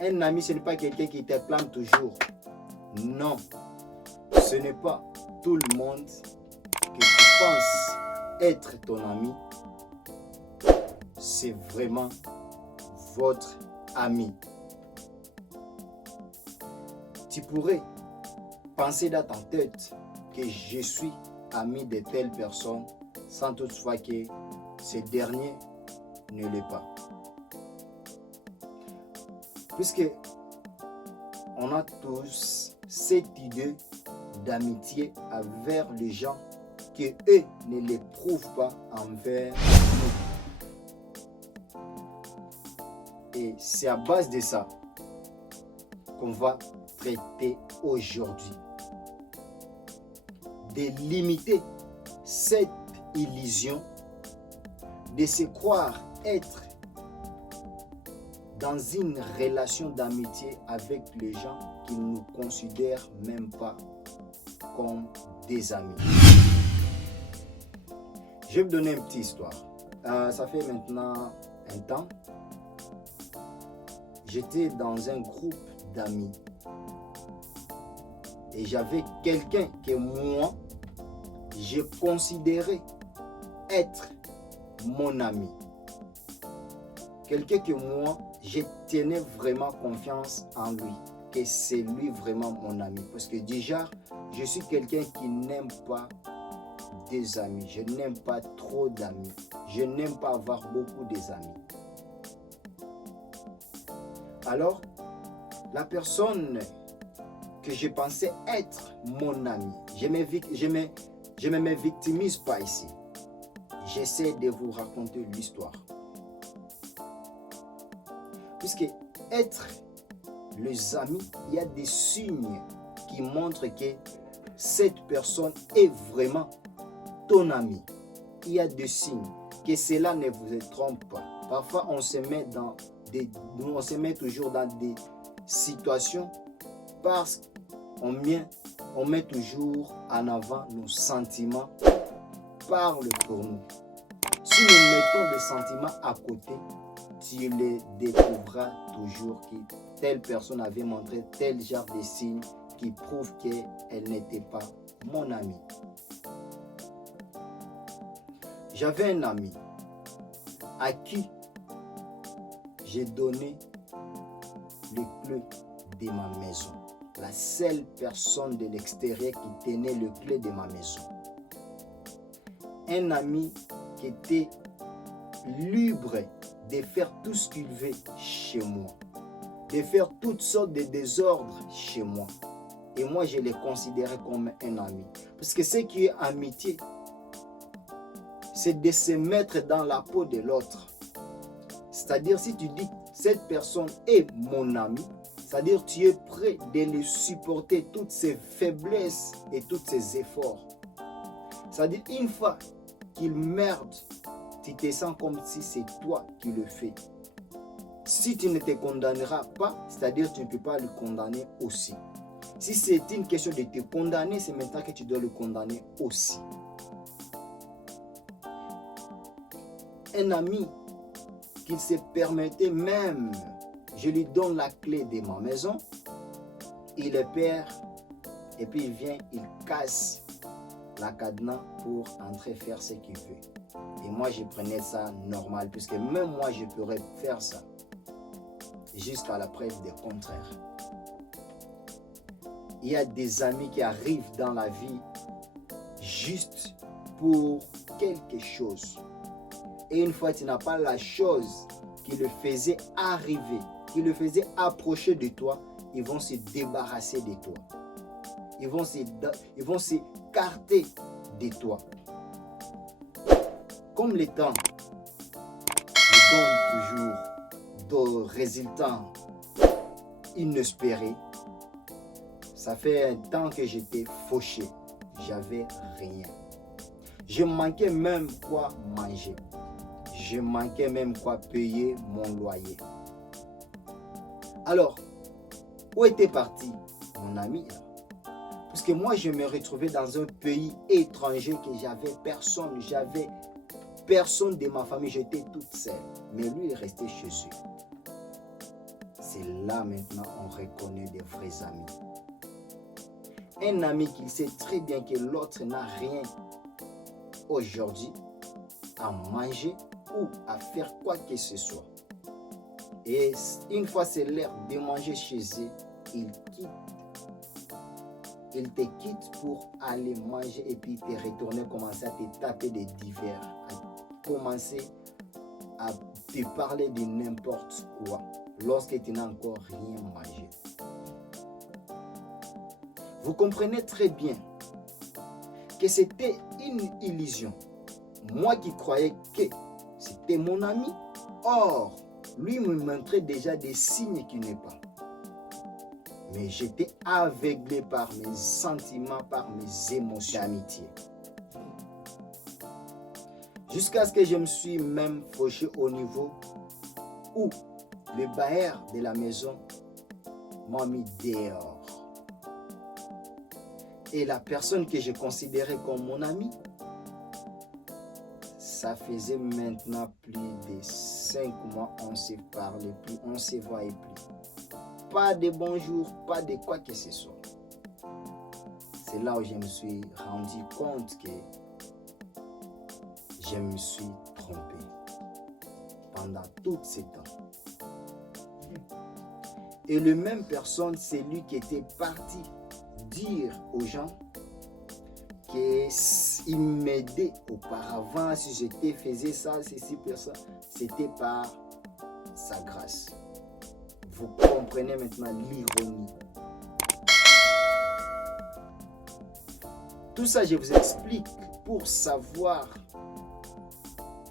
Un ami, ce n'est pas quelqu'un qui te plante toujours. Non, ce n'est pas tout le monde que tu penses être ton ami. C'est vraiment votre ami. Tu pourrais penser dans ta tête que je suis ami de telle personne sans toutefois que ce dernier ne l'est pas. Puisque on a tous cette idée d'amitié envers les gens que eux ne l'éprouvent pas envers nous. Et c'est à base de ça qu'on va traiter aujourd'hui. De limiter cette illusion, de se croire être dans une relation d'amitié avec les gens qui ne nous considèrent même pas comme des amis. Je vais vous donner une petite histoire. Ça fait maintenant un temps. J'étais dans un groupe d'amis. Et j'avais quelqu'un que moi, je considérais être mon ami. Quelqu'un que moi, je tenais vraiment confiance en lui. Que c'est lui vraiment mon ami. Parce que déjà, je suis quelqu'un qui n'aime pas des amis. Je n'aime pas trop d'amis. Je n'aime pas avoir beaucoup d'amis. Alors, la personne que je pensais être mon ami, je ne me victimise pas ici. J'essaie de vous raconter l'histoire. Puisque être les amis, il y a des signes qui montrent que cette personne est vraiment ton ami. Il y a des signes que cela ne vous trompe pas. Parfois, on se met toujours dans des situations parce qu'on met toujours en avant nos sentiments. Parle pour nous. Si nous mettons des sentiments à côté, tu les découvriras toujours que telle personne avait montré tel genre de signes qui prouvent qu'elle n'était pas mon ami. J'avais un ami à qui j'ai donné les clés de ma maison. La seule personne de l'extérieur qui tenait le clé de ma maison. Un ami qui était libre de faire tout ce qu'il veut chez moi. De faire toutes sortes de désordres chez moi. Et moi, je le considérais comme un ami. Parce que ce qui est amitié, c'est de se mettre dans la peau de l'autre. C'est-à-dire, si tu dis cette personne est mon ami, c'est-à-dire tu es prêt de le supporter toutes ses faiblesses et tous ses efforts. C'est-à-dire, une fois qu'il merde, tu te sens comme si c'est toi qui le fais. Si tu ne te condamneras pas, c'est-à-dire tu ne peux pas le condamner aussi. Si c'est une question de te condamner, c'est maintenant que tu dois le condamner aussi. Un ami qui se permettait même, je lui donne la clé de ma maison, il le perd et puis il vient, il casse la cadenas pour entrer faire ce qu'il veut. Et moi, je prenais ça normal, puisque même moi, je pourrais faire ça jusqu'à la preuve du contraire. Il y a des amis qui arrivent dans la vie juste pour quelque chose. Et une fois que tu n'as pas la chose qui le faisait arriver, qui le faisait approcher de toi, ils vont se débarrasser de toi. Ils vont s'écarter de toi. Comme le temps nous donne toujours des résultats inespérés, ça fait un temps que j'étais fauché. J'avais rien. Je manquais même quoi manger. Je manquais même quoi payer mon loyer. Alors, où était parti mon ami? Parce que moi, je me retrouvais dans un pays étranger que j'avais personne de ma famille, j'étais toute seule. Mais lui, il restait chez lui. C'est là maintenant on reconnaît des vrais amis. Un ami qui sait très bien que l'autre n'a rien aujourd'hui à manger ou à faire quoi que ce soit. Et une fois c'est l'heure de manger chez eux, il te quitte pour aller manger et puis te retourner, commencer à te taper des divers, à commencer à te parler de n'importe quoi lorsque tu n'as encore rien mangé. Vous comprenez très bien que c'était une illusion. Moi qui croyais que c'était mon ami, or, lui me montrait déjà des signes qu'il n'est pas. Mais j'étais aveuglé par mes sentiments, par mes émotions d'amitié. Jusqu'à ce que je me suis même fauché au niveau où le bailleur de la maison m'a mis dehors. Et la personne que je considérais comme mon ami, ça faisait maintenant plus de 5 mois, on ne se parlait plus, on ne se voyait plus. Pas de bonjour, pas de quoi que ce soit. C'est là où je me suis rendu compte que je me suis trompé pendant tout ce temps. Et la même personne, c'est lui qui était parti dire aux gens qu'il m'aidait auparavant, si je faisais ça, ceci, ça, c'était par sa grâce. Vous comprenez maintenant l'ironie. Tout ça, je vous explique pour savoir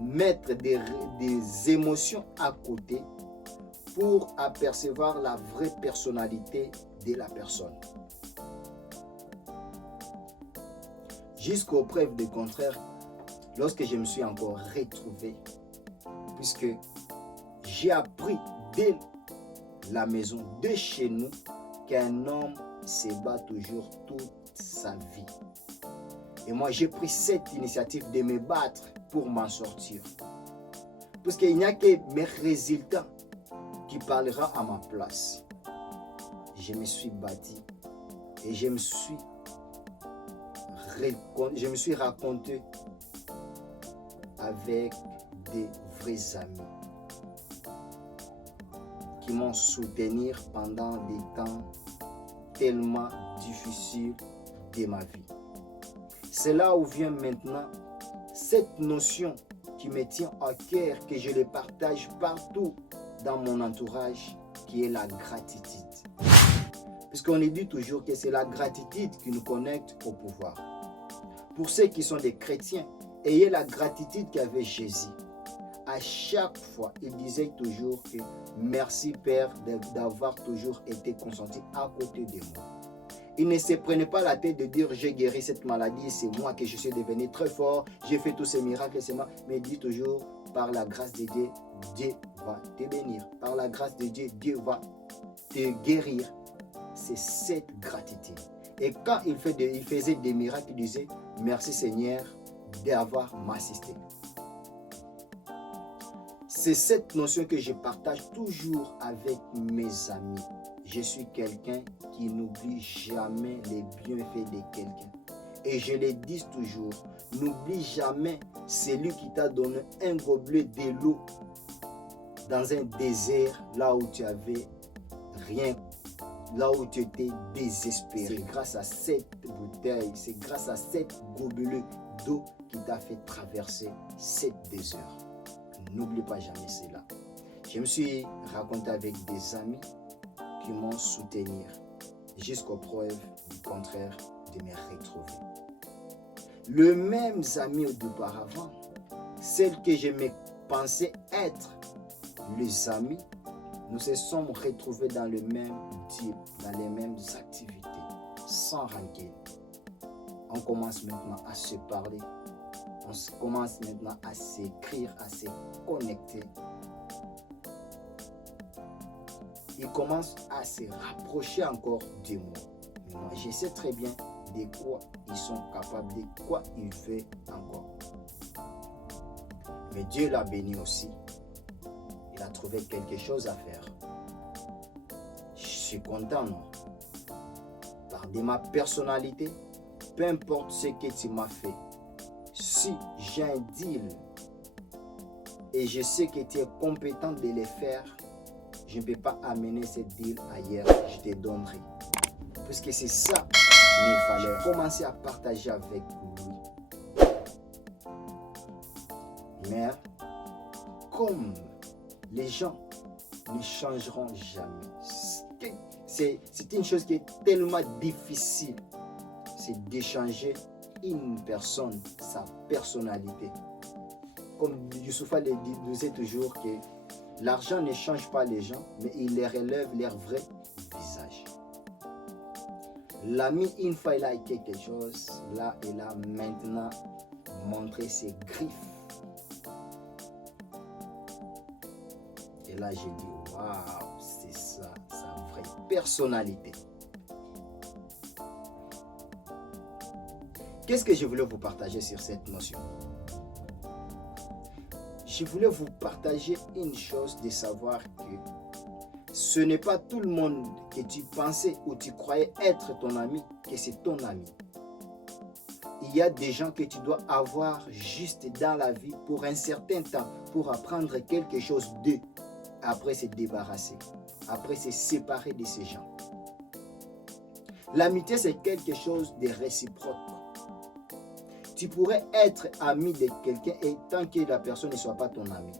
mettre des émotions à côté pour apercevoir la vraie personnalité de la personne. Jusqu'aux preuves du contraire, lorsque je me suis encore retrouvé, puisque j'ai appris dès la maison, de chez nous, qu'un homme se bat toujours toute sa vie. Et moi, j'ai pris cette initiative de me battre pour m'en sortir. Parce qu'il n'y a que mes résultats qui parleront à ma place. Je me suis battu et je me suis raconté avec des vrais amis qui m'ont soutenu pendant des temps tellement difficiles de ma vie. C'est là où vient maintenant cette notion qui me tient à cœur, que je le partage partout dans mon entourage, qui est la gratitude. Puisqu'on dit toujours que c'est la gratitude qui nous connecte au pouvoir. Pour ceux qui sont des chrétiens, ayez la gratitude qu'avait Jésus. À chaque fois, il disait toujours que merci Père d'avoir toujours été consenti à côté de moi. Il ne se prenait pas la tête de dire j'ai guéri cette maladie, c'est moi que je suis devenu très fort, j'ai fait tous ces miracles, c'est moi. Mais il dit toujours par la grâce de Dieu, Dieu va te bénir. Par la grâce de Dieu, Dieu va te guérir. C'est cette gratitude. Et quand il faisait des miracles, il disait merci Seigneur d'avoir m'assisté. C'est cette notion que je partage toujours avec mes amis. Je suis quelqu'un qui n'oublie jamais les bienfaits de quelqu'un. Et je le dis toujours, n'oublie jamais celui qui t'a donné un gobelet de l'eau dans un désert, là où tu avais rien, là où tu étais désespéré. C'est grâce à cette bouteille, c'est grâce à cette gobelet d'eau qui t'a fait traverser cette désert. N'oublie pas jamais cela. Je me suis raconté avec des amis qui m'ont soutenu jusqu'aux preuves du contraire de me retrouver. Les mêmes amis d'auparavant, celles que je me pensais être les amis, nous se sommes retrouvés dans le même type, dans les mêmes activités, sans rancune. On commence maintenant à se parler, on commence maintenant à s'écrire, à se connecter. Ils commencent à se rapprocher encore de moi. Mais moi, je sais très bien de quoi ils sont capables, de quoi ils veulent encore. Mais Dieu l'a béni aussi. Il a trouvé quelque chose à faire. suis content, non? Par de ma personnalité, peu importe ce que tu m'as fait, si j'ai un deal et je sais que tu es compétent de le faire, je ne peux pas amener ce deal ailleurs, je te donnerai. Puisque c'est ça mes valeurs. J'ai commencé à partager avec lui. Mais comme les gens ne changeront jamais, c'est une chose qui est tellement difficile, c'est d'échanger une personne, sa personnalité. Comme Youssoufa le disait toujours que l'argent ne change pas les gens, mais il les relève leur vrai visage. L'ami, une fois il a quelque chose, là il a maintenant montré ses griffes. Et là j'ai dit, waouh, c'est ça, sa vraie personnalité. Qu'est-ce que je voulais vous partager sur cette notion? Je voulais vous partager une chose, de savoir que ce n'est pas tout le monde que tu pensais ou tu croyais être ton ami, que c'est ton ami. Il y a des gens que tu dois avoir juste dans la vie pour un certain temps, pour apprendre quelque chose d'eux, après se débarrasser, après se séparer de ces gens. L'amitié, c'est quelque chose de réciproque. Tu pourrais être ami de quelqu'un et tant que la personne ne soit pas ton ami.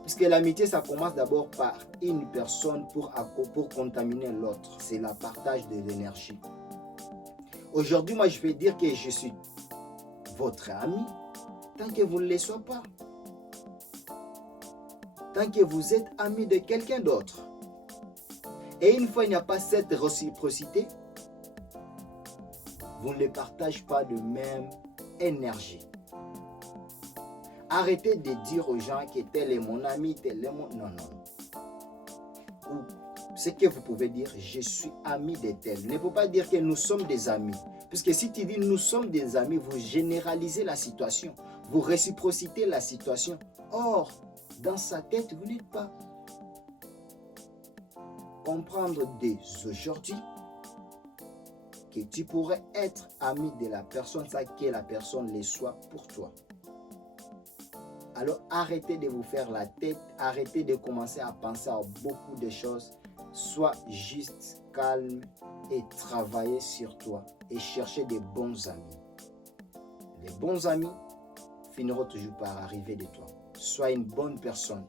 Parce que l'amitié, ça commence d'abord par une personne pour contaminer l'autre. C'est le partage de l'énergie. Aujourd'hui, moi, je vais dire que je suis votre ami tant que vous ne le soyez pas. Tant que vous êtes ami de quelqu'un d'autre. Et une fois il n'y a pas cette réciprocité, vous ne partagez pas de même énergie. Arrêtez de dire aux gens que tel est mon ami, tel est mon... Non, non. Ou ce que vous pouvez dire, je suis ami de tel. Ne faut pas dire que nous sommes des amis. Puisque si tu dis nous sommes des amis, vous généralisez la situation. Vous réciprocitez la situation. Or, dans sa tête, vous n'êtes pas. Comprendre dès aujourd'hui que tu pourrais être ami de la personne sans que la personne le soit pour toi. Alors arrêtez de vous faire la tête, arrêtez de commencer à penser à beaucoup de choses. Sois juste calme et travaillez sur toi et cherchez des bons amis. Les bons amis finiront toujours par arriver de toi. Sois une bonne personne.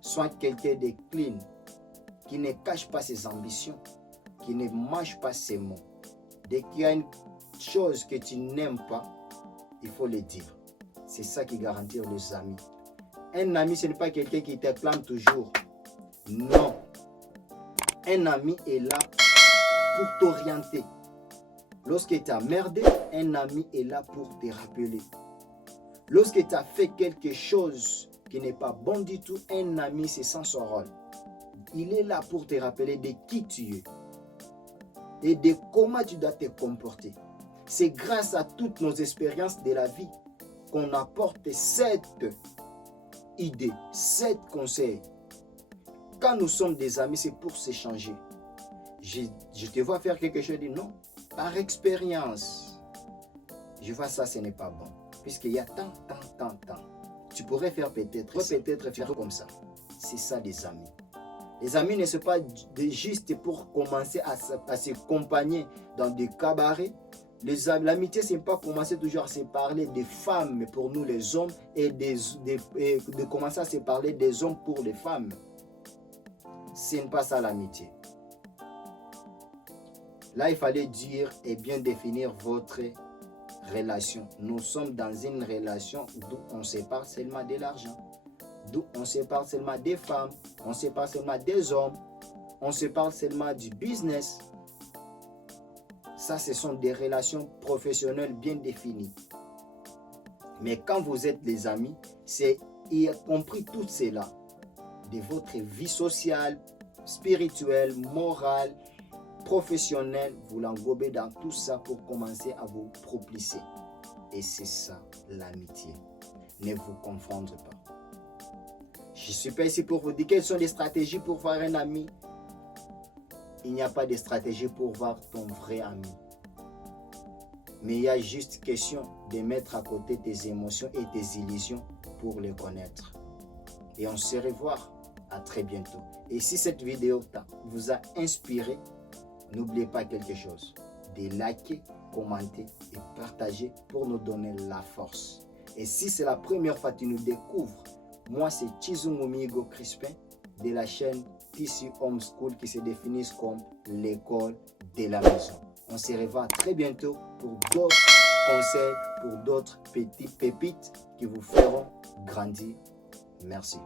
Sois quelqu'un de clean, qui ne cache pas ses ambitions, qui ne mange pas ses mots. Dès qu'il y a une chose que tu n'aimes pas, il faut le dire. C'est ça qui garantit les amis. Un ami, ce n'est pas quelqu'un qui te plante toujours. Non. Un ami est là pour t'orienter. Lorsque tu as merdé, un ami est là pour te rappeler. Lorsque tu as fait quelque chose qui n'est pas bon du tout, un ami, c'est sans son rôle. Il est là pour te rappeler de qui tu es et de comment tu dois te comporter. C'est grâce à toutes nos expériences de la vie qu'on apporte cette idée, cette conseil. Quand nous sommes des amis, c'est pour s'échanger. Je te vois faire quelque chose, je dis non, par expérience. Je vois ça, ce n'est pas bon. Puisqu'il y a tant. Tu pourrais faire peut-être faire comme ça. C'est ça des amis. Les amis ne sont pas juste pour commencer à s'accompagner dans des cabarets. L'amitié, ce n'est pas commencer toujours à se parler des femmes pour nous les hommes et de commencer à se parler des hommes pour les femmes. Ce n'est pas ça l'amitié. Là, il fallait dire et bien définir votre relation. Nous sommes dans une relation d'où on se parle seulement de l'argent. D'où on se parle seulement des femmes, on se parle seulement des hommes, on se parle seulement du business. Ça, ce sont des relations professionnelles bien définies. Mais quand vous êtes des amis, c'est y compris tout cela, de votre vie sociale, spirituelle, morale, professionnelle, vous l'englobez dans tout ça pour commencer à vous propulser. Et c'est ça l'amitié. Ne vous confondez pas. Je ne suis pas ici pour vous dire quelles sont les stratégies pour faire un ami. il n'y a pas de stratégie pour voir ton vrai ami. Mais il y a juste question de mettre à côté tes émotions et tes illusions pour les connaître. Et on se revoit à très bientôt. Et si cette vidéo vous a inspiré, n'oubliez pas quelque chose, de liker, commenter et partager pour nous donner la force. Et si c'est la première fois que tu nous découvres, moi c'est Chizungu Migo Crispin de la chaîne TC Homeschool qui se définit comme l'école de la maison. On se revoit très bientôt pour d'autres conseils, pour d'autres petites pépites qui vous feront grandir. Merci.